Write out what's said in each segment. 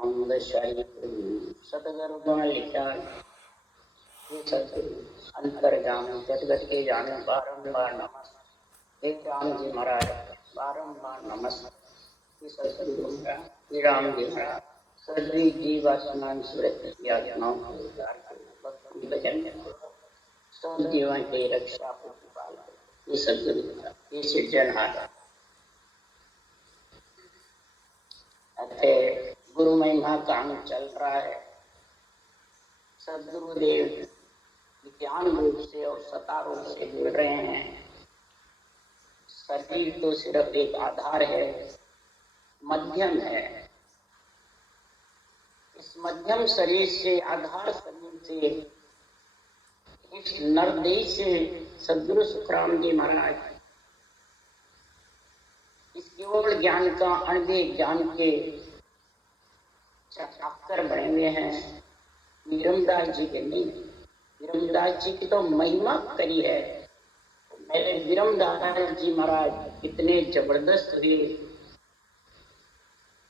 मंद शरीर सतगुरु गुण लिखा सतगुरु अंतर्जाम जगत के जाने बारंबार नमस्ते राम जी महाराज बारंबार नमस्ते सतगुरु राम जी महाराज सभी जीवात्मा सुरक्षित आत्माओं को उद्धार भक्ति भजन सब जीवन की रक्षा ये सतगुरु ये सृजनहार गुरु महिमा काम चल रहा है। सदगुरुदेव ज्ञान रूप से और सता रूप से जुड़ रहे हैं। शरीर तो सिर्फ एक आधार है, मध्यम है। इस मध्यम शरीर से आधार शरीर से इस नरदेह से सदगुरु सुखराम जी महाराज इस केवल ज्ञान का अनदेह ज्ञान के चाकर बने हुए हैं। विरमदास जी के नहीं, विरमदास जी की तो महिमा करी है। मेरे विरमदास जी महाराज कितने जबरदस्त हुए,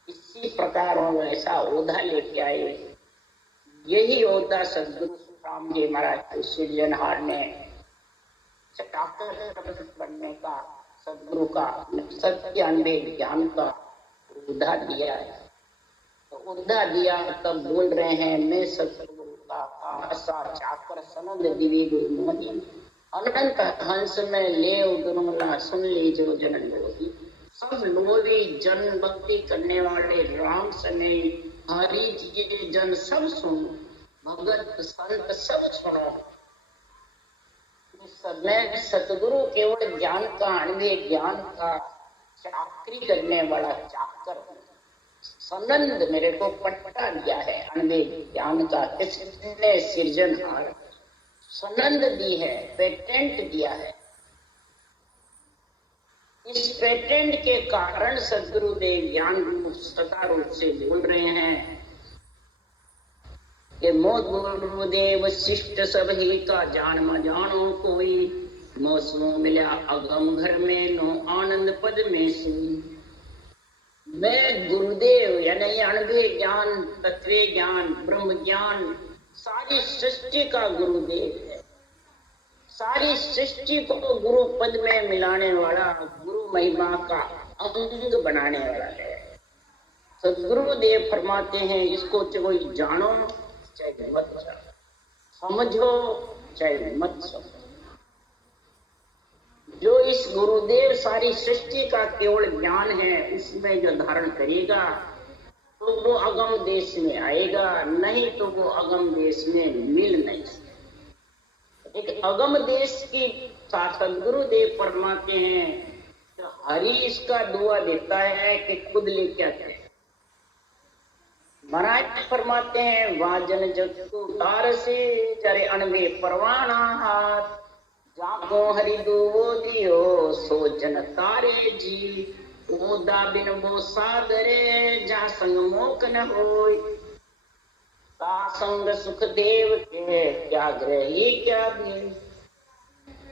इसी प्रकार वो ऐसा ओधा लेके आए। यही ओधा सदगुरु सुखराम जी महाराज सृजनहार ने चाकर बनने का सदगुरु का सत्य अनवेद ज्ञान का उद्धा दिया है। तो उद्धा दिया तब बोल रहे हैं मैं सदगुरु का आशा चाकर सनंद दिवी गुरु मोदी अनंत हंस में ले गुरुमला सुन ली जो जन लोधी। सब लोभी जन भक्ति करने वाले राम समय हरि जी जन सब सुनो, भगत संत सब सुनो। मैं सतगुरु केवल ज्ञान का अनवेद ज्ञान का चाकरी करने वाला चाकर सनंद मेरे को पट्टा दिया है। अनवेद ज्ञान का किसने सृजनहार सनंद दी है, पेटेंट दिया है। इस पेटेंट के कारण सदगुरुदेव ज्ञान रूप सता रूप से बोल रहे हैं कि मोद गुरुदेव शिष्ट सब ही का जान म जानो कोई, मौसमों मिला अगम घर में नो आनंद पद में सुई। मैं गुरुदेव यानी अनवेद ज्ञान तत्व ज्ञान ब्रह्म ज्ञान सारी सृष्टि का गुरुदेव है। सारी सृष्टि को गुरु पद में मिलाने वाला, गुरु महिमा का अंग बनाने वाला है। सदगुरुदेव फरमाते हैं इसको कोई जानो चाहे मत जानो, समझो चाहे मत समझो। जो इस गुरुदेव सारी सृष्टि का केवल ज्ञान है उसमें जो धारण करेगा तो वो अगम देश में आएगा, नहीं तो वो अगम देश में मिल नहीं सकता। एक अगम देश की सदगुरुदेव फरमाते हैं तो हरि इसका दुआ देता है कि खुद लेके आते हैं। महाराज फरमाते हैं वाजन जगतु तार से जरे अनवे परवाना हाथ, जागो हरि दुवो दियो सो जन तारे जी। ओदा बिन वो सागरे जा संग मोक न होय, ता संग सुख देव के क्या ग्रही क्या भी।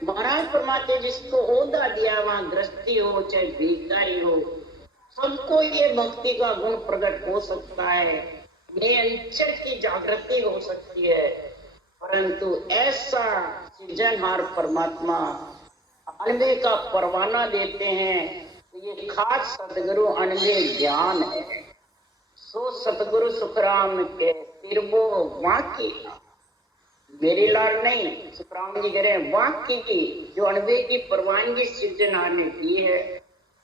महाराज फरमाते जिसको ओदा दिया वहां गृहस्थी हो चाहे भिखारी हो, सबको ये भक्ति का गुण प्रकट हो सकता है, ये अंचर की जागृति हो सकती है। परंतु ऐसा सृजनहार परमात्मा अनवे का परवाना देते हैं तो ये खास सतगुरु अनवे ज्ञान है। सो सतगुरु सुखराम के तिरबो वाकी, मेरी लाल नहीं, सुखराम जी कह रहे हैं वाकी की जो अनवे की परवानगी सृजनहार ने की है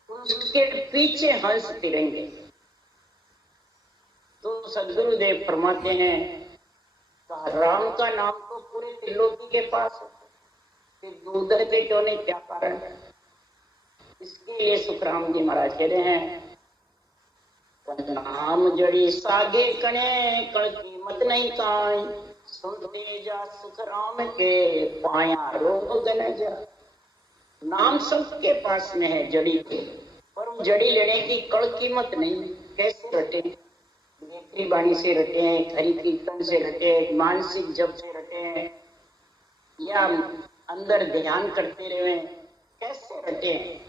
उसके पीछे हंस फिरेंगे। तो सदगुरुदेव फरमाते हैं राम का नाम तो पूरे त्रिलोकी के पास है, फिर दूध पे क्यों नहीं, क्या कारण है? इसके लिए सुखराम जी महाराज कह रहे हैं नाम जड़ी सागे कने कल कीमत नहीं काई, सुनते जा सुखराम के पाया रोग न जा। नाम सबके पास में है जड़ी के, पर जड़ी लेने की कल कीमत नहीं। कैसे रटे? बेकरी बाणी से रटे हैं, हरि कीर्तन से रटे हैं, मानसिक जप से रटे हैं, या अंदर ध्यान करते रहे, कैसे रटे हैं?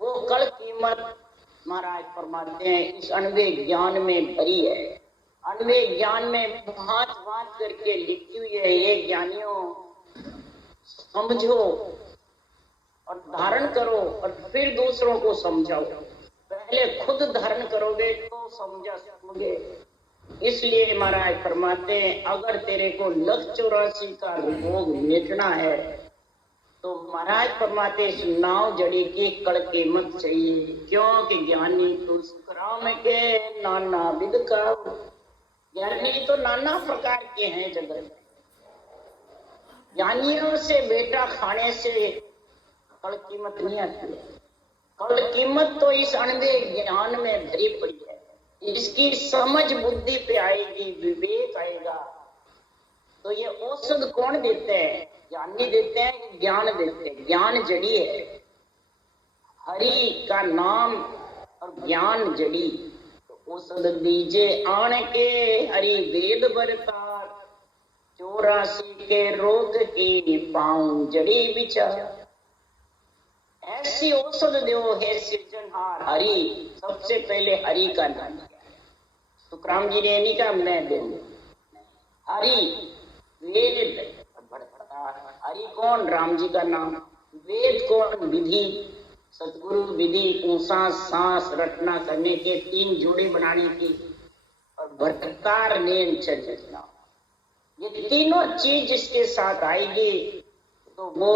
वो कल कीमत महाराज फरमाते हैं इस अनवे ज्ञान में भरी है। अन्य ज्ञान में भांत भांत करके लिखी हुई है। ये ज्ञानियों समझो और धारण करो और फिर दूसरों को समझाओ। पहले खुद धारण करोगे तो समझा सकोगे। इसलिए महाराज फरमाते हैं, अगर तेरे को 1,84 का रोग मिटना है तो महाराज फरमाते इस नाव जड़ी की कड़ कीमत चाहिए, क्योंकि ज्ञानी तो सुखराम के नाना विद का। ज्ञानी तो नाना प्रकार के हैं जगत में। ज्ञानियों से बेटा खाने से कड़ कीमत नहीं आती है। कड़ कीमत तो इस अनबे ज्ञान में भरी पड़ी है। इसकी समझ बुद्धि पे आएगी, विवेक आएगा। तो ये औषध कौन देते हैं? ज्ञानी देते हैं, ज्ञान देते हैं। ज्ञान जड़ी है, हरि का नाम और ज्ञान जड़ी। तो औषध दीजे आन के हरि वेद बरतार, 84 के रोग की पाऊं जड़ी विचार। ऐसी औषध दो हे सृजनहार हरि। सबसे पहले हरि का नाम किया। सुखराम जी ने नहीं कहा मैं दूंगा। हरि वेद बरतार। हरि कौन? राम जी का नाम। वेद कौन? विधि, सतगुरु विधि, ऊंसा सांस रटना करने के 3 जोड़े बनाने की। और बरतार नेम चलना। ये तीनों चीज जिसके साथ आएगी तो वो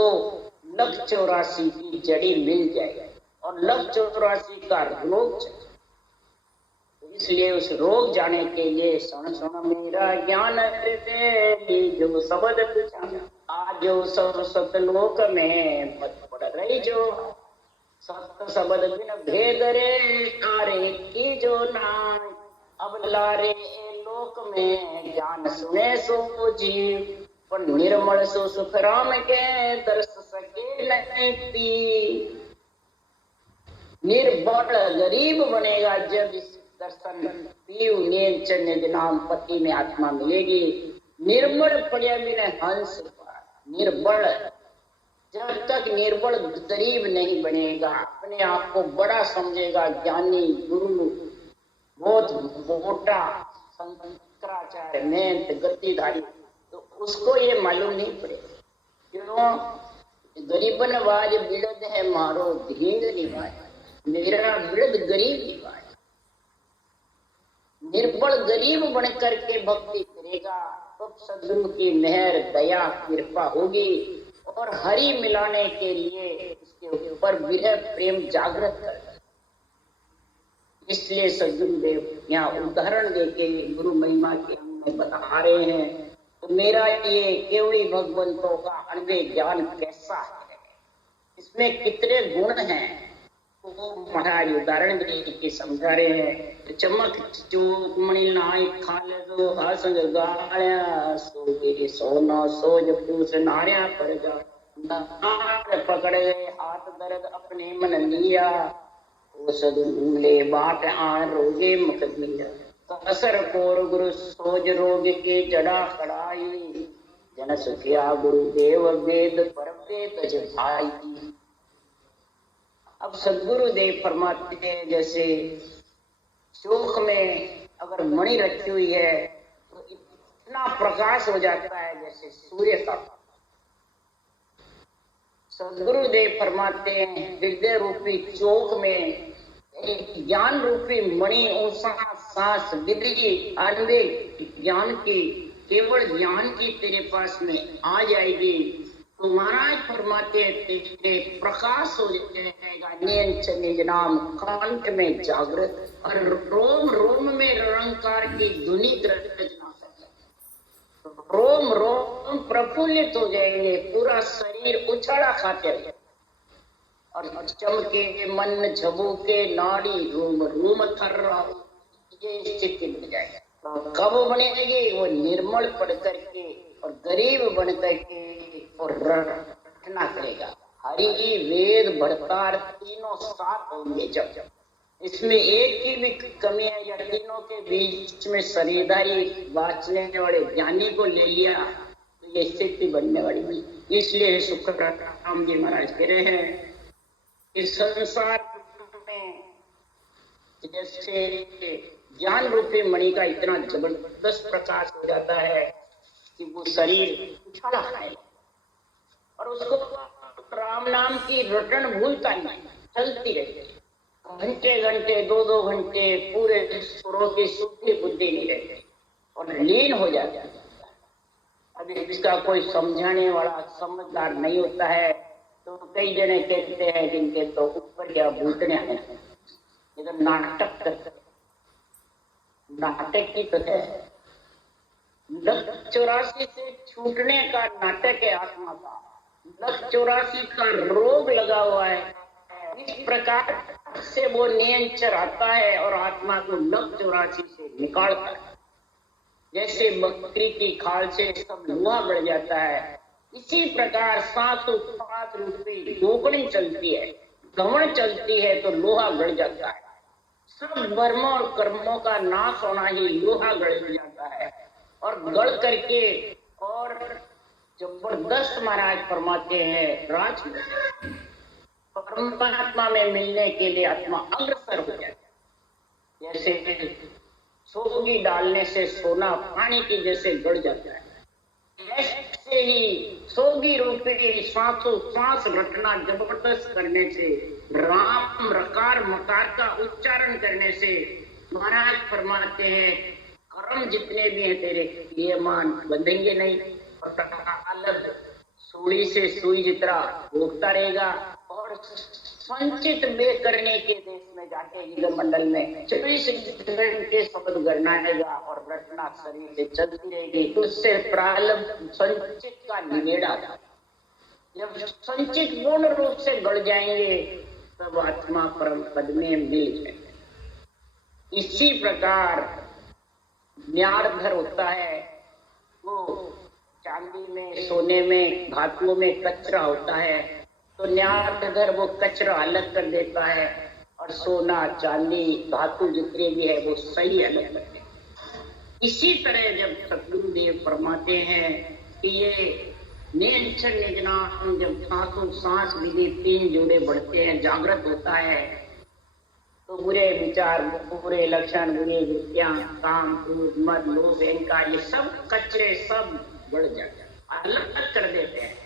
1,84 की जड़ी मिल जाएगी और 1,84 का रोग चले। इसलिए उस रोग जाने के लिए सुन सुन मेरा ज्ञान जो शब्द आज जो सब सतलोक में मत पड़ रही जो सत शब्द बिन भेद रे आरे की जो नाम। अब लारे लोक में ज्ञान सुने सो जीव, पर निर्मल सो सुख राम के दर्श सके नहीं पी। निर्बल गरीब बनेगा जब इस दर्शन पीव नील चंद नाम पति में आत्मा मिलेगी। निर्बल पड़े बिना हंस निर्बल। जब तक निर्बल गरीब नहीं बनेगा, अपने आप को बड़ा समझेगा, ज्ञानी गुरु बहुत मोटा शंकराचार्य मेहनत गतिधारी, तो उसको ये मालूम नहीं पड़ेगा। क्यों? गरीबन वाज बिरद है मारो धींग निभाए। मेरा बिरद गरीब निभाए। निर्बल गरीब बन करके भक्ति करेगा तो सदगुरु की मेहर दया कृपा होगी और हरि मिलाने के लिए इसके ऊपर विरह प्रेम जागृत करेगा। इसलिए सदगुरुदेव यहाँ उदाहरण देके गुरु महिमा के हमें बता रहे हैं। तो मेरा ये केवड़ी भगवंतों का अनवे ज्ञान कैसा है, इसमें कितने गुण हैं, वो महाराज उदाहरण के समझा रहे हैं। चमक चूक मणि नाई खाल दो हसंग गाया सोगे सोना सोज पूस नारिया पर जा। पकड़ गए हाथ दर्द अपने मन लिया, औषध ले बाट आन रोगे मुख दिया। असर कोर गुरु सोज रोग के जड़ा खड़ाई, जन सुखिया गुरुदेव वेद पर वेद भाई। अब सदगुरुदेव फरमाते हैं जैसे चोख में अगर मणि रखी हुई है तो इतना प्रकाश हो जाता है जैसे सूर्य का। सदगुरुदेव फरमाते हैं हृदय रूपी चोख में एक ज्ञान रूपी मणि ऊषा सांस विधि अनवे ज्ञान की, केवल ज्ञान की तेरे पास में आ जाएगी तो महाराज फरमाते तेरे प्रकाश हो जाएगा। निज नाम कंठ में जागृत और रोम रोम में निरंकार की धुनी रचना। रोम रोम प्रफुल्लित हो जाएंगे, पूरा शरीर उछाड़ा खाते रहे और चमके मन झबूके नाड़ी रूम रूम थर रहा। ये स्थिति मिल जाएगी। तो कब बनेगी? वो निर्मल पढ़ करके और गरीब बन करके और रटना करेगा। हरि वेद भड़तार तीनों साथ होंगे। जब जब इसमें एक की भी कमी है या तीनों के बीच में शरीरदारी वाचने वाले ज्ञानी को ले लिया तो ये स्थिति बनने वाली नहीं। इसलिए सुखराम जी महाराज कह रहे हैं इस संसार में जैसे ज्ञान रूपी मणि का इतना जबरदस्त प्रकाश हो जाता है कि वो शरीर उछाला खाए और उसको राम नाम की रटन भूलता नहीं, चलती रहती, घंटे घंटे 2-2 घंटे पूरे सुरों की शुद्धि बुद्धि नहीं रहती और लीन हो जाता है। अभी इसका कोई समझाने वाला समझदार नहीं होता है तो कई जने कहते हैं जिनके तो ऊपर या भूतने हैं, इधर नाटक करते, नाटक की कथा है। 84 से छूटने का नाटक है आत्मा का, 84 का रोग लगा हुआ है। इस प्रकार से वो नियंत्रण आता है और आत्मा को 84 से निकालता है। जैसे बकरी की खाल से सब लोहा बढ़ जाता है, इसी प्रकार सांस रूपी रोकड़ी चलती है, गमन चलती है तो लोहा गड़ जाता है। सब वर्मों और कर्मों का नाश होना ही लोहा गड़ जाता है और गड़ करके और जबरदस्त महाराज फरमाते हैं राज परमात्मा में मिलने के लिए आत्मा अग्रसर हो जाता है। जैसे सोगी डालने से सोना पानी की जैसे गड़ जाता है, ऐसे ही सोगी रूपी सांसों सांस रटना जबरदस्त करने से, राम रकार मकार का उच्चारण करने से महाराज फरमाते हैं कर्म जितने भी हैं तेरे ये मान बंधेंगे नहीं और अलग सुई से सुई जितना भोगता रहेगा और संचित में करने के देश में जाके युग मंडल में 24 के शब्द गणनाएगा और रटना शरीर से चलती रहेगी। उससे प्रारंभ संचित का निवेड़ा था। जब संचित पूर्ण रूप से गढ़ जाएंगे तब आत्मा परम पद में मिल जाएंगे। इसी प्रकार न्यारधर होता है, वो चांदी में सोने में धातुओं में कचरा होता है तो न्यारधर वो कचरा अलग कर देता है और सोना चांदी धातु जितने भी है वो सही अलग कर देता है। इसी तरह जब सतगुरुदेव फरमाते हैं कि ये नियंत्रण निजना हम जब सांसों सांस विधि 3 जोड़े बढ़ते हैं, जागृत होता है तो बुरे विचार, बुरे लक्षण, बुरी वृत्तियां, काम, क्रोध, मद, लोभ, अहंकार ये सब कचरे सब बढ़ जाते हैं, अलग कर देते हैं।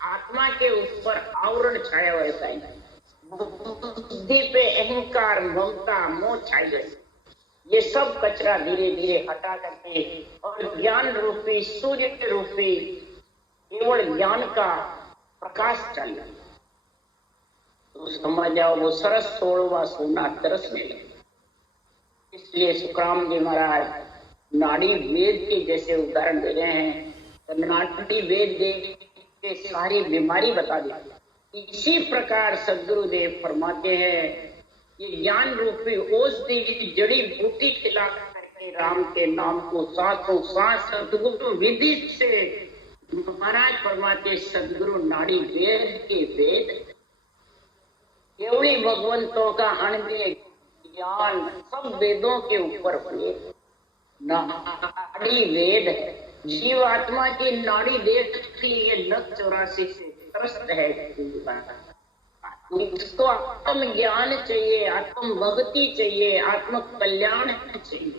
आत्मा के ऊपर आवरण छाया हुआ है, बुद्धि पे अहंकार, ममता, मोह छाई गई। ये सब कचरा धीरे धीरे हटा करके और ज्ञान रूपी सूर्य रूपी केवल ज्ञान का प्रकाश चल रहा है तो समझ जाओ वो सरस 16वां सोना तरसने लगे। इसलिए सुखराम जी महाराज नाड़ी वेद के जैसे उदाहरण दे रहे हैं तो नाड़ी वेद देख के सारी बीमारी बता दी। इसी प्रकार सदगुरुदेव फरमाते हैं ये ज्ञान रूपी औषधि की जड़ी बूटी खिला करके राम के नाम को सांसों सांस सदगुरु विधि से महाराज फरमाते सदगुरु नाड़ी वेद के वेद केवली भगवंतों का अणवीय ज्ञान सब वेदों के ऊपर हुए। नाड़ी वेद है, जीवात्मा की नाड़ी देख के लिए 84 से त्रस्त है। इसको आत्म ज्ञान चाहिए, आत्म भक्ति चाहिए, आत्म कल्याण चाहिए।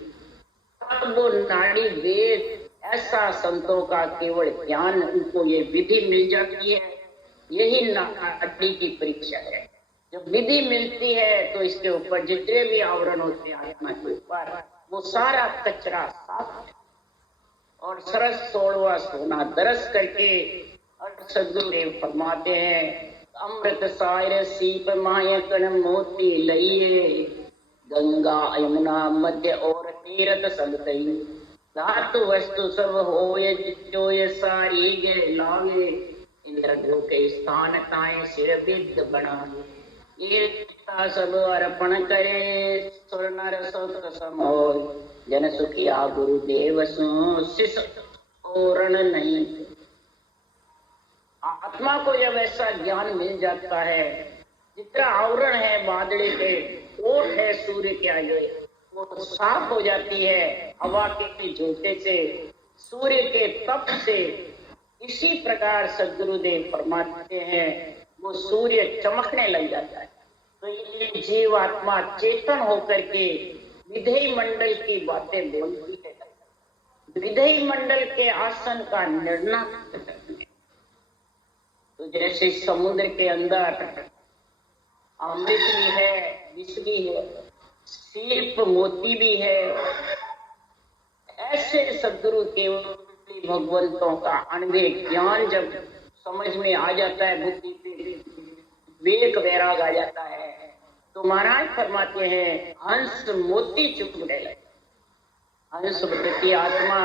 तब वो नाड़ी वेद ऐसा संतों का केवल ज्ञान उनको ये विधि मिल जाती है। यही नाड़ी की परीक्षा है। जब विधि मिलती है तो इसके ऊपर जितने भी आवरण होते हैं आत्मा के ऊपर वो सारा कचरा साफ है और सरस 16वां सोना दरस करके और सदगुरुदेव फरमाते हैं अमृत सायर सीप मायकन मोती लइए गंगा यमुना मध्य और तीरथ सब तई धातु वस्तु सब होए जो ये सारी गे लागे इंद्र के स्थान ताए सिर विद बनाए सब अर्पण करे सुर नर सुत समोय जन सुखिया गुरुदेव शिष ओरण नहीं। आत्मा को जब ऐसा ज्ञान मिल जाता है जितना आवरण है बादले के ओट है सूर्य के आगे वो साफ हो जाती है हवा के झोंके से सूर्य के तप से। इसी प्रकार सदगुरुदेव फरमाते हैं वो सूर्य चमकने लग जाता है तो ये जीवात्मा चेतन होकर के विधेय मंडल की बातें बोलती है, विधेय मंडल के आसन का निर्णय करती है। तो जैसे समुद्र के अंदर अमृत भी है, विष भी है, सीप मोती भी है, ऐसे सदगुरु केवल भगवंतों का अनवे ज्ञान जब समझ में आ जाता है, बुद्धि पे विवेक वैराग आ जाता है, तो महाराज फरमाते हैं हंस मोती चुप गए। हंस वृत्ति आत्मा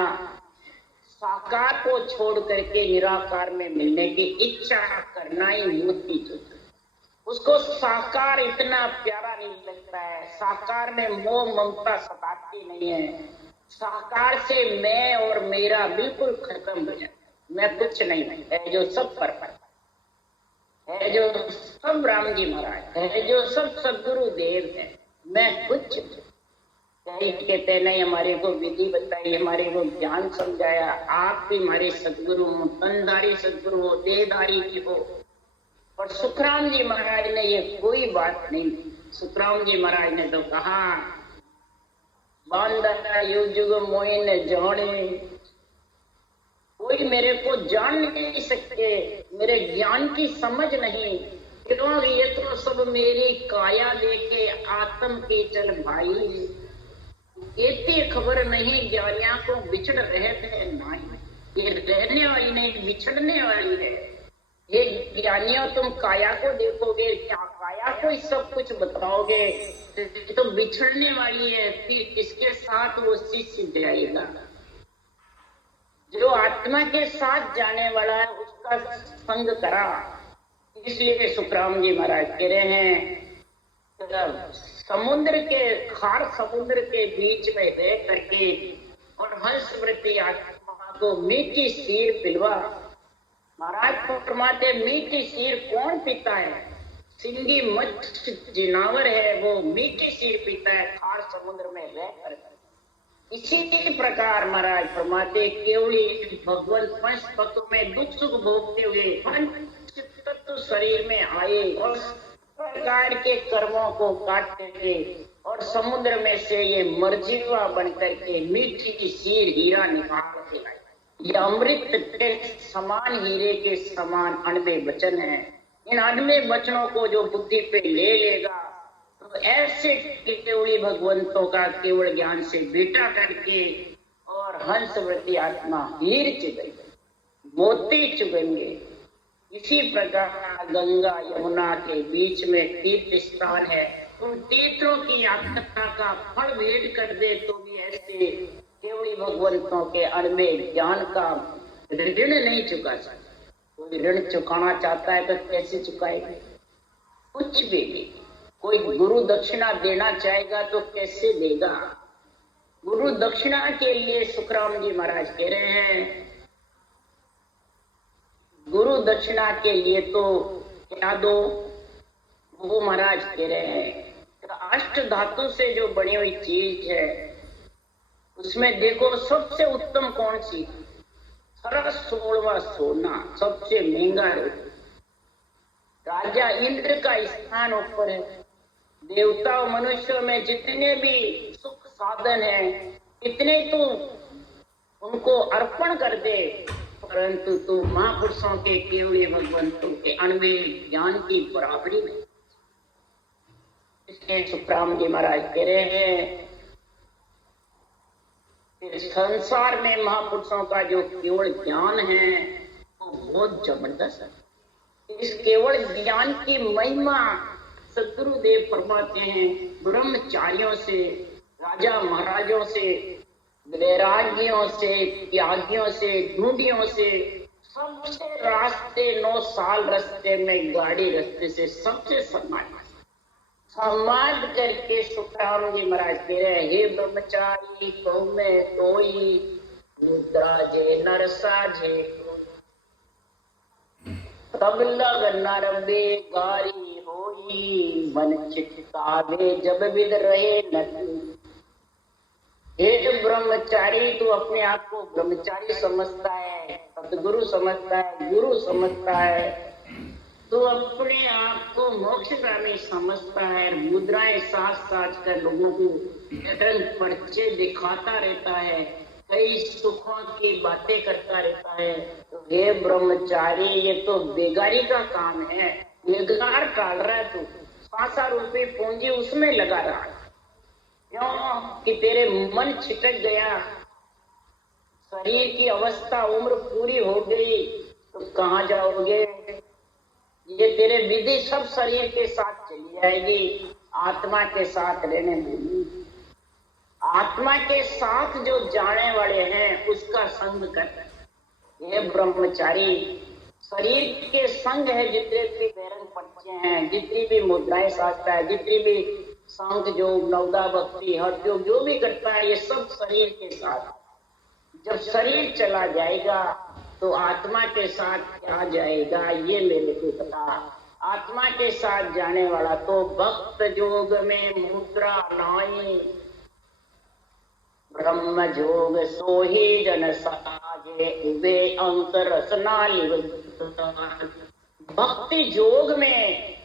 साकार को छोड़ करके निराकार में मिलने की इच्छा करना ही मोती चुप। उसको साकार इतना प्यारा नहीं लगता है, साकार में मोह ममता सताती नहीं है, साकार से मैं और मेरा बिल्कुल खत्म हो जाता है। मैं कुछ नहीं है, जो सब पर है, जो सब राम जी महाराज है, जो सब सदगुरु देव है, मैं कुछ कहते नहीं। हमारे को विधि बताई, हमारे को ज्ञान समझाया, आप भी हमारे सदगुरु हो, तनधारी सदगुरु हो, देहधारी की हो। पर सुखराम जी महाराज ने ये कोई बात नहीं। सुखराम जी महाराज ने तो कहा बांधा युग जुग मोहि न जाने, कोई मेरे को जान नहीं सकते, मेरे ज्ञान की समझ नहीं, क्यों ये तो सब मेरी काया लेके आत्म के चल भाई। इतनी खबर नहीं ज्ञानिया को बिछड़ रहे थे नहीं, ये रहने वाली नहीं बिछड़ने वाली है। ये ज्ञानियों तुम काया को देखोगे, क्या काया को सब कुछ बताओगे, तो बिछड़ने वाली है। फिर किसके साथ वो शिष्य जाएगा? जो आत्मा के साथ जाने वाला है उसका संग करा। इसलिए सुखराम जी महाराज कह रहे हैं समुद्र के खार समुद्र के बीच में रह करके और हंस वृत्ति आत्मा को मीठी सीर पिलवा। महाराज फरमाते मीठी सीर कौन पीता है? सिंगी मत्स्य जिनावर है, वो मीठी सीर पीता है खार समुद्र में रह कर। इसी प्रकार महाराज फरमाते केवली भगवत पंच तत्व में दुख सुख भोगते हुए पंच तत्व शरीर में आए और प्रकार के कर्मों को काटते हुए और समुद्र में से ये मर्जीवा बनकर के मीठी सीर हीरा निकाल के लाए। ये अमृत के समान हीरे के समान अनबे वचन है। इन अनबे वचनों को जो बुद्धि पे ले लेगा तो ऐसे केवली भगवंतों का केवल ज्ञान से बेटा करके और हंस वृत्ति आत्मा हीर चुगेंगे, मोती चुगेंगे। इसी प्रकार गंगा यमुना के बीच में तीर्थ स्थान है, उन तीर्थों की यात्रा का फल भेंट कर दे तो भी ऐसे केवली भगवंतों के अनबे ज्ञान का ऋण नहीं चुका सकता। कोई ऋण चुकाना चाहता है तो कैसे चुकाएगा? कुछ भी नहीं। कोई गुरु दक्षिणा देना चाहेगा तो कैसे देगा? गुरु दक्षिणा के लिए सुखराम जी महाराज कह रहे हैं गुरु दक्षिणा के लिए तो क्या दो? वो महाराज कह रहे हैं अष्ट धातु से जो बनी हुई चीज है उसमें देखो सबसे उत्तम कौन सी? सरस 16वां सोना सबसे महंगा है। राजा इंद्र का स्थान ऊपर है। देवता और मनुष्यों में जितने भी सुख साधन है इतने तू उनको अर्पण कर दे, परंतु तू महापुरुषों के केवल भगवंतों के अनवे ज्ञान की बराबरी में। इसके सुखराम जी महाराज कह रहे हैं संसार में महापुरुषों का जो केवल ज्ञान है वो बहुत जबरदस्त है। इस केवल ज्ञान की महिमा सदगुरुदेव फरमाते हैं ब्रह्मचारियों से, राजा महाराजों से, वैरागियों से, त्यागियों से, ढूंढियों से, सबसे रास्ते 9 साल रास्ते में गाड़ी रास्ते से सबसे समाज करके सुखराम जी महाराज कह रहे हे ब्रह्मचारी कौ में कोई मुद्रा जे नर साजे तब लग नरबे गारी होई मन चित्तावे जब विद रहे नदी। हे ब्रह्मचारी तू अपने आप को ब्रह्मचारी समझता है, सतगुरु समझता है, गुरु समझता है, तो अपने आप को मोक्षगामी समझता है। मुद्राएं साथ साथ कर लोगों को रंग पर्चे दिखाता रहता है, कई सुखों की बातें करता रहता है। तो हे ब्रह्मचारी, ये तो बेगारी का काम है, बेगार टाल रहा है तू, 5 रुपए पूंजी उसमें लगा रहा है। क्यों कि तेरे मन छिटक गया, शरीर की अवस्था उम्र पूरी हो गई, तो कहाँ जाओगे? ये तेरे विधि सब शरीर के साथ चली जाएगी, आत्मा के साथ रहने देगी। आत्मा के साथ जो जाने वाले हैं उसका संग कर। ये ब्रह्मचारी, शरीर के संग है जितने भी बैरंग पर्चे हैं, जितनी भी मुद्राएं साधता है, जितनी भी सांख योग, नवदा भक्ति, हठ योग जो भी करता है, ये सब शरीर के साथ। जब शरीर चला जाएगा तो आत्मा के साथ क्या जाएगा, ये मेरे को पता। आत्मा के साथ जाने वाला तो भक्त योग में मुद्रा नाई, ब्रह्म जोग सोही जन साजे, वे अंक रसना। भक्ति जोग में,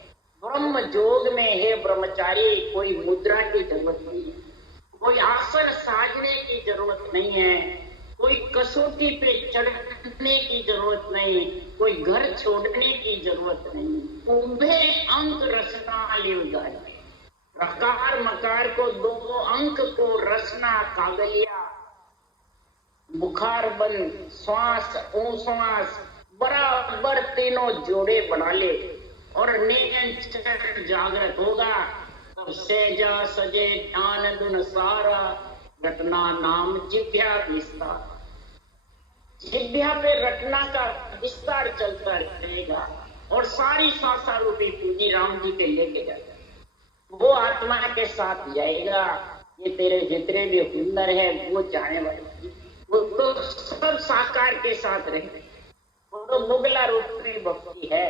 ब्रह्म जोग में हे ब्रह्मचारी, कोई मुद्रा की जरूरत नहीं है, कोई आसन साजने की जरूरत नहीं है, कोई कसौटी पे चढ़ने की जरूरत नहीं, कोई घर छोड़ने की जरूरत नहीं। उभे अंक रसना लिवगाई, रकार मकार को 2 अंक को रसना कागलिया, बुखार बंद, श्वास उश्वास बराबर तीनों जोड़े बना ले और निरंतर जागृत होगा। तब सेजा सजे ध्यान दुन सारा, रटना नाम जिभ्या विस्तार। जिभ्या पे रटना का विस्तार चलता रहेगा और सारी 5 रुपए पूंजी राम जी के लेके जाएगा, वो आत्मा के साथ जाएगा। ये तेरे जितने भी हुनर है वो जाने वाले, वो तो सब साकार के साथ रहेंगे। वो तो मुगला रूपी भक्ति है,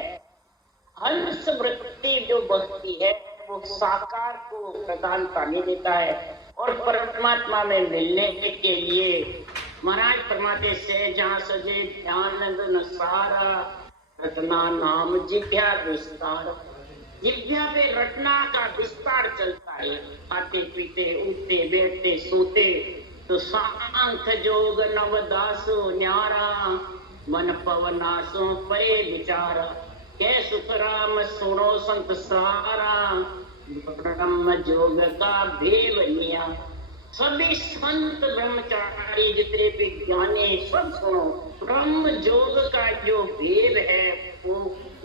हंस वृत्ति जो भक्ति है वो साकार को प्रधानता नहीं देता है। और परमात्मा में मिलने के लिए महाराज फरमाते से जहाँ सजे ध्यान न सारा, रटना नाम जिभ्या विस्तार। जिभ्या पे रटना का विस्तार चलता है, खाते पीते उठते बैठते सोते। तो सांख जोग नवदासो न्यारा, मन पवनासो परे विचार। कै सुख राम सुनो संत सारा, ब्रह्म जोग का भेव निया। सभी संत ब्रह्मचारी जितने भी ज्ञानी सब सुनो, ब्रह्म जोग का जो भेद है वो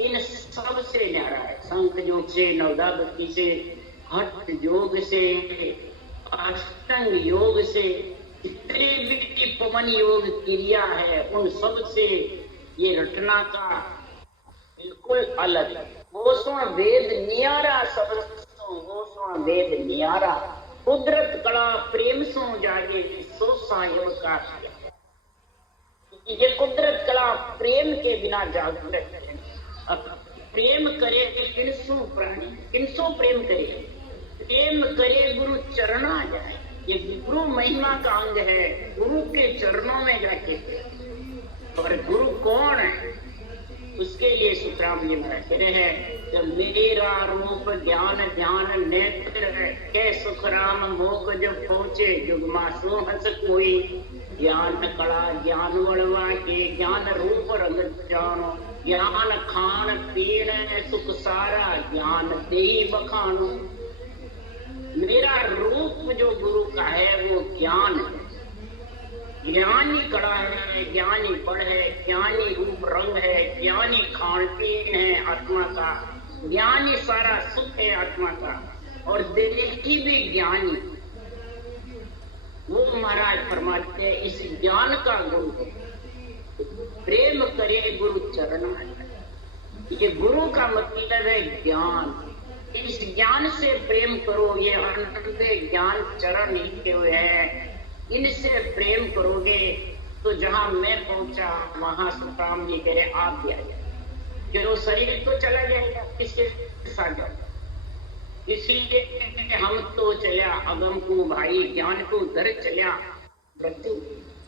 इन सब से न्यारा है। संख योग से, नवदा भक्ति से, हठ योग से, अष्टांग योग से, जितने भी पवन योग क्रिया है उन सब से ये रटना का बिल्कुल अलग है। वो सुन वेद नियारा, सब वो सुन वेद नियारा। कुदरत कला प्रेम सो जागे, सो साहिब का। ये कुदरत कला प्रेम के बिना जागृत है। अब प्रेम करे किनसो प्राणी, किनसो प्रेम करे? प्रेम करे गुरु चरणा जाए। ये गुरु महिमा का अंग है, गुरु के चरणों में जाके। और गुरु कौन है? उसके लिए सुखराम जी महाराज कह रहे हैं, जब मेरा रूप ज्ञान ध्यान नेत्र के सुखराम मोक जो पहुंचे, जुगमा सो हंस कोई। ज्ञान कला ज्ञान वड़वा के, ज्ञान रूप रंग जानो। ज्ञान खान पीन सुख सारा, ज्ञान दे बखानो। मेरा रूप जो गुरु का है वो ज्ञान है, ज्ञानी कड़ा है, ज्ञानी पढ़ है, ज्ञानी रूप रंग है, ज्ञानी खान पीन है आत्मा का, ज्ञानी सारा सुख है आत्मा का। और देखी भी ज्ञानी, वो महाराज फरमाते हैं इस ज्ञान का गुरु है। प्रेम करे गुरु चरण। ये गुरु का मतलब है ज्ञान। इस ज्ञान से प्रेम करो। ये अनंत ज्ञान चरण लिखे हुए हैं, इनसे प्रेम करोगे तो जहां मैं पहुंचा वहां सुखराम जी कह रहे आप भी आ जाए। जो शरीर तो चला जाएगा, किसके साथ जाएगा? इसलिए हम तो चलिया अगम को भाई, ज्ञान को दर चलिया मृत्यु।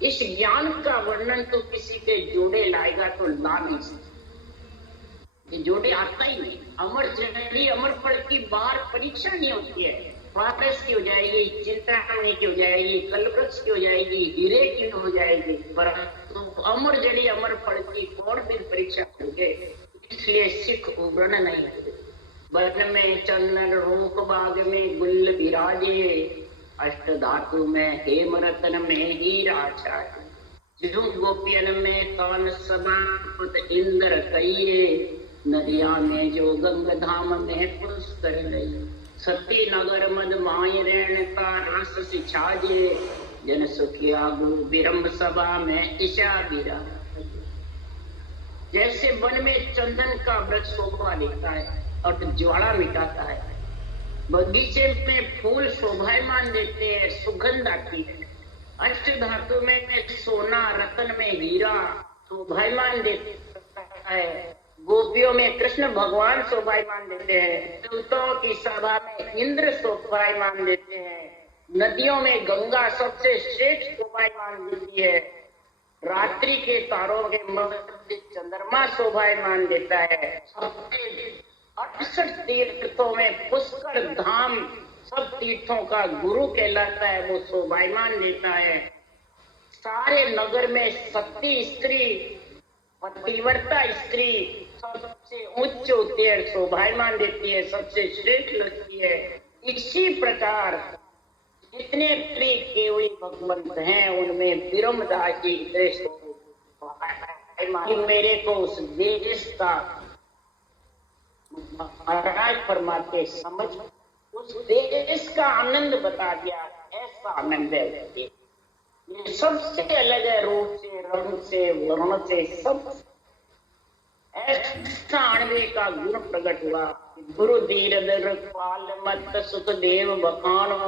इस ज्ञान का वर्णन तो किसी के जोड़े लाएगा तो ला नहीं सकते। ये जोड़े आता ही नहीं। अमर जननी अमर फल की बार परीक्षा नहीं होती है। पारस की हो जाएगी, चिंतामणि की हो जाएगी, कल्पवृक्ष की हो जाएगी, हीरे की हो जाएगी, परंतु अमर जली अमर फल की कौन भी परीक्षा करेंगे। इसलिए सिख उबरन नहीं होते। वन में चंदन रूप बाग में गुल विराजे, अष्ट धातु में हेम रतन में हीरा छाये। जुग गोपियन में कान सभापत इंद्र कहिए, नदिया में जो गंग धाम में पुष्कर गई। सती नगर मद माय रेण का रस सिछाजे, जन सुखिया गुरु विरम्भ सभा में ईशा बिरा। जैसे वन में चंदन का वृक्ष शोभा देता है और ज्वाला मिटाता है, बगीचे में फूल शोभायमान देते हैं, सुगंध आती है। अष्ट धातु में सोना, रतन में हीरा शोभायमान देता है। गोपियों में कृष्ण भगवान शोभायमान देते हैं। देवताओं की सभा में इंद्र शोभायमान देते हैं। नदियों में गंगा सबसे श्रेष्ठ शोभायमान देती है। रात्रि के तारों के मध्य चंद्रमा शोभायमान देता है। 68 तीर्थों में पुष्कर धाम सब तीर्थों का गुरु कहलाता है, वो शोभायमान देता है। सारे नगर में सती स्त्री, पतिव्रता स्त्री सबसे उच्च होती है, शोभायमान देती है, सबसे श्रेष्ठ लगती है। इसी प्रकार जितने प्रिय केवली भगवंत हैं उनमें विरमदास जी मेरे को उस देश का महाराज फरमाते समझ, उस देश का आनंद बता दिया। ऐसा आनंद है ये सबसे अलग है, रूप से, रंग से, वर्ण से, सब ऐसा अणवे का गुण प्रकट हुआ। गुरु धीर पाल मत सुखदेव बखानो,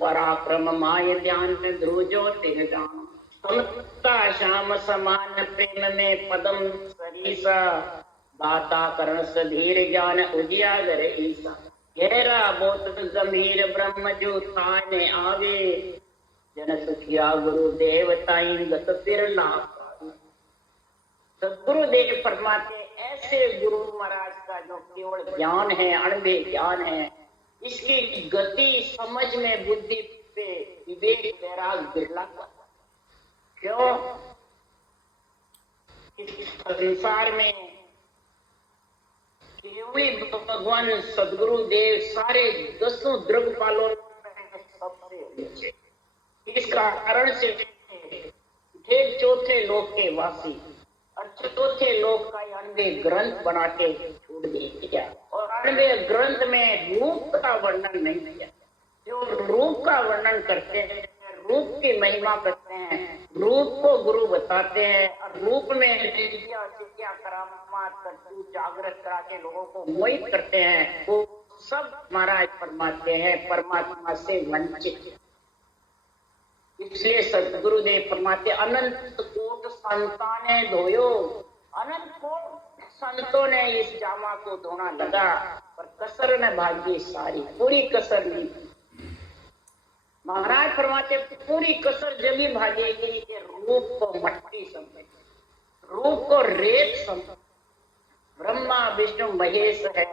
पराक्रम माय ध्यान ध्रुजो तिह जानो। समता श्याम समान प्रेम में पदम सरीसा, दाता करण सधीर ज्ञान उजियागर ईसा। गहरा बहुत गंभीर ब्रह्म जो थाने आवे, जन सुखिया गुरु देवताई गत फिर लाभ। सदगुरुदेव फरमाते ऐसे गुरु महाराज का जो केवल ज्ञान है, अणवे ज्ञान है, इसकी गति समझ में, बुद्धि पे विवेक वैराग बिरला। क्यों? इस संसार में केवली भगवान सदगुरुदेव सारे 10 द्रव्यपालों में सबसे नीचे। इस कारण से चौथे लोक के वासी और चौथे लोक का अणवे ग्रंथ बना के छोड़ दिया, और अणवे ग्रंथ में रूप का वर्णन नहीं किया। जो रूप का वर्णन करते हैं, रूप की महिमा करते हैं, रूप को गुरु बताते हैं, और रूप में क्या करामात करतूत जागृत करा के लोगों को मोहित करते हैं, वो सब महाराज फरमाते हैं परमात्मा से वंचित। इसलिए सदगुरुदेव फरमाते अनंत कोट संताने धोयो। अनंत कोट संतों ने इस जामा को धोना लगा, पर कसर न भागी सारी, पूरी कसर नहीं। महाराज फरमाते पूरी कसर जब ही भागेगी कि रूप को मट्टी समझे, रूप को रेत समझे। ब्रह्मा विष्णु महेश है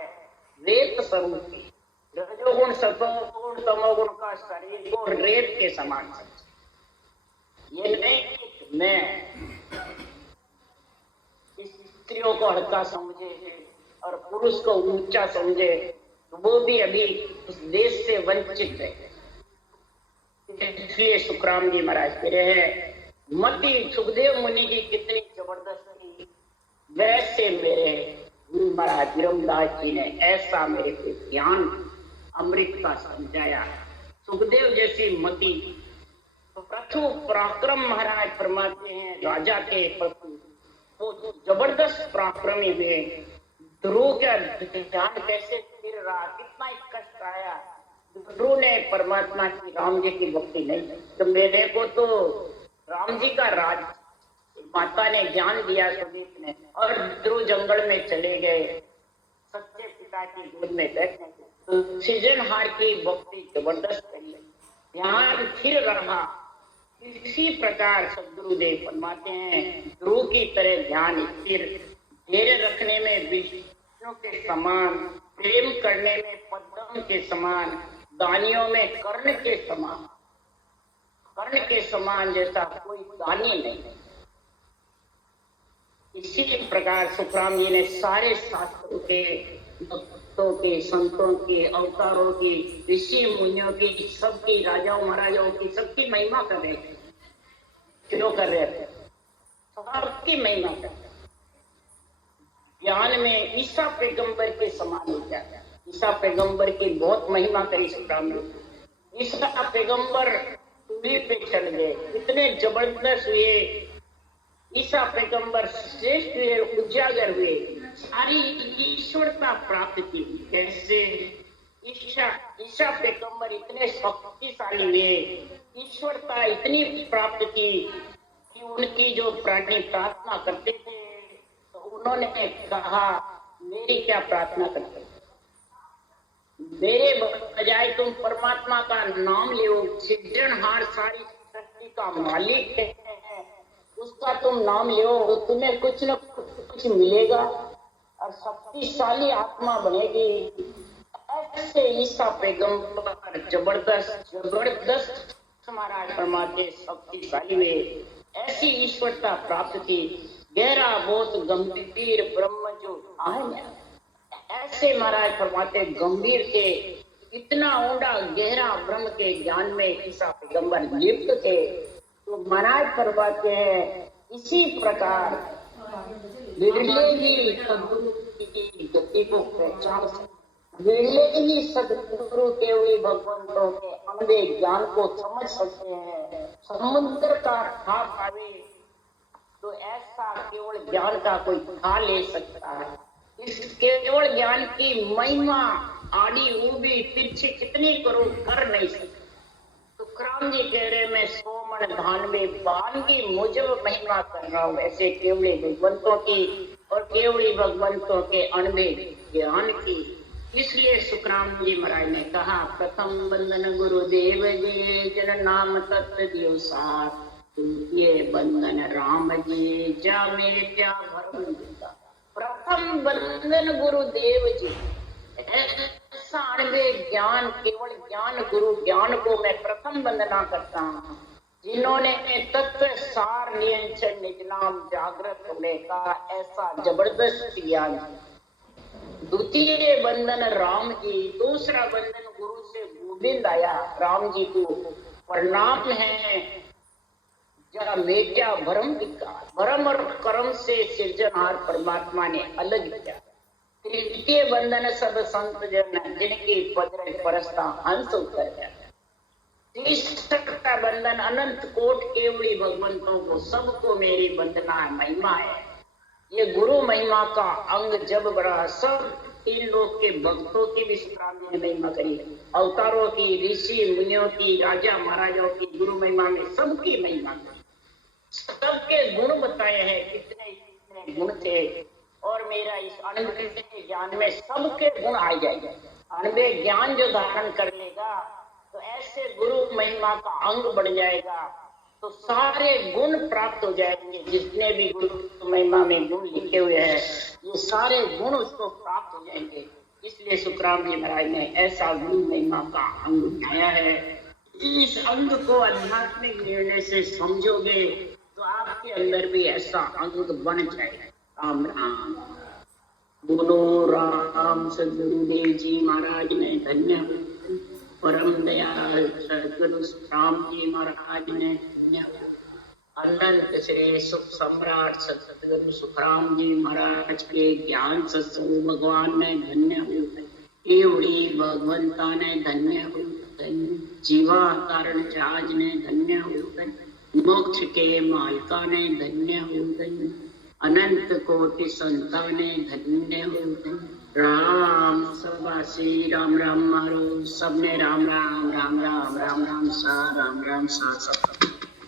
रेत स्वरूप की, रजोगुण सतोगुण तमोगुण का शरीर को रेत के समान समझे। ये नहीं कि मैं स्त्रियों को हल्का समझे और पुरुष को ऊंचा समझे, तो वो भी अभी इस देश से वंचित है। इसलिए सुखराम जी महाराज कह रहे हैं, मति सुखदेव मुनि की कितनी जबरदस्त थी, वैसे मेरे गुरु महाराज विरमदास जी ने ऐसा मेरे को ज्ञान अमृत का समझाया। सुखदेव जैसी मति, प्रथु पराक्रम महाराज फरमाते हैं राजा के प्रति, तो जबरदस्त पराक्रमी हुए। ध्रुव का ध्यान कैसे फिर रहा, कितना कष्ट आया। ध्रुव ने परमात्मा की, राम जी की भक्ति नहीं, तो मेरे को तो राम जी का राज माता ने ज्ञान दिया सुदीप ने, और ध्रुव जंगल में चले गए सच्चे पिता की गोद में बैठने। तो सृजनहार की भक्ति जबरदस्त करी, ध्यान फिर रहा। इसी प्रकार सदगुरुदेव फरमाते हैं ध्रुव की तरह ध्यान स्थिर, धैर्य रखने में विष्णु के समान, प्रेम करने में पद्म के समान, दानियों में कर्ण के समान जैसा कोई दानी नहीं। इसी प्रकार सुखराम जी ने सारे शास्त्रों के, भक्तों के, संतों के, अवतारों की, ऋषि मुनियों की, सबकी, राजाओं महाराजाओं की, सबकी महिमा कर रहे थे। क्यों कर रहे थे? सबकी महिमा कर रहे। ज्ञान में ईसा पैगंबर के समान हो जाता है। ईसा पैगंबर की बहुत महिमा करी सुखराम जी। ईसा पैगंबर सूली पे चढ़ गए, इतने जबरदस्त हुए। ईसा पैगंबर श्रेष्ठ हुए, उजागर हुए, सारी ईश्वरता प्राप्त की। कैसे? ईसा पैगंबर इतने शक्तिशाली हुए, ईश्वरता इतनी प्राप्त की कि उनकी जो प्राणी प्रार्थना करते थे तो उन्होंने कहा, मेरी क्या प्रार्थना करते, मेरे बजाय तुम परमात्मा का नाम लो। सृजनहार सारी सृष्टि का मालिक है, उसका तुम नाम लो तो तुम्हें कुछ न कुछ मिलेगा और शक्तिशाली आत्मा बनेगी। ऐसे ईसा पैगंबर जबरदस्त महाराज फरमाते शक्तिशाली हुए, ऐसी ईश्वरता प्राप्त की। गहरा बहुत गंभीर ब्रह्म जो है, ऐसे महाराज फरमाते गंभीर के, इतना ऊंडा गहरा ब्रह्म के ज्ञान में ईसा पैगंबर लिप्त थे। तो महाराज फरमाते हैं इसी प्रकार विरले ही सदगुरु की गति को पहचान सकते, विरले ही सदगुरु के हुए भगवंतों के अंधे ज्ञान को समझ सकते हैं। समुद्र का खा पावे तो ऐसा केवल ज्ञान का कोई खा ले सकता है। इस केवल ज्ञान की महिमा आड़ी ऊबी तिरछी कितनी करो कर नहीं सकते। तो सुखराम जी कह रहे मैं 100 मन धान में बान की मुजब महिमा कर रहा हूँ, ऐसे केवली भगवंतों की और केवली भगवंतों के अणवे ज्ञान की। इसलिए सुखराम जी महाराज ने कहा, प्रथम बंदन गुरुदेव जी जन नाम तत्व दियो साथ, ये बंधन राम जी जा मेरे क्या भरम दिया। प्रथम बंधन गुरुदेव जी, ऐसा अणवे ज्ञान, केवल ज्ञान, गुरु ज्ञान को मैं प्रथम वंदना करता हूँ, जिन्होंने तत्व सार नियंत्रण निज नाम जागृत होने का ऐसा जबरदस्त ज्ञान। द्वितीय बंधन राम जी, दूसरा बंधन गुरु से गोविंद आया। राम जी को प्रणाम है, जरा मेटा भरम विकार, भरम और कर्म से सृजनहार परमात्मा ने अलग किया। तृतीय बंधन सब संत जन जिनकी पजरे परस्ता हंस उतर गया। तीसरा बंधन अनंत कोट केवड़ी भगवंतों को सबको मेरी वंदना महिमा है। ये गुरु महिमा का अंग जब बढ़ा, सब 3 लोक के भक्तों की भी सुखराम जी ने महिमा करी है। अवतारों की, ऋषि मुनियों की, राजा महाराजाओं की गुरु महिमा में सबकी महिमा की। सबके गुण बताए हैं, कितने कितने गुण थे। और मेरा इस अणवे ज्ञान में सबके गुण आ जाएंगे। अणवे ज्ञान जो धारण कर लेगा तो ऐसे गुरु महिमा का अंग बढ़ जाएगा, तो सारे गुण प्राप्त हो जाएंगे। जितने भी गुरु महिमा में गुण लिखे हुए हैं, ये सारे गुण उसको प्राप्त हो जाएंगे। इसलिए सुखराम जी महाराज ने ऐसा गुरु महिमा का अंग बनाया है। इस अंग को आध्यात्मिक निर्णय से समझोगे तो आपके अंदर भी ऐसा अंग बन जाएगा। राम राम बोलो राम। सदगुरुदेव जी महाराज ने धन्य, परम दयाल सदगुरु राम जी महाराज ने धन्य, अनंत श्री सुख सम्राट सदगुरु सुखराम जी महाराज के ज्ञान सत्संग भगवान ने धन्य, केवड़ी भगवंता ने धन्य, जीवा कारण जहाज ने धन्य, मोक्ष के मालिका ने धन्य, अनंत कोटि संता ने धन्य। राम सबा श्री राम राम मारो, सबने राम राम राम राम राम राम सा राम राम सा सब।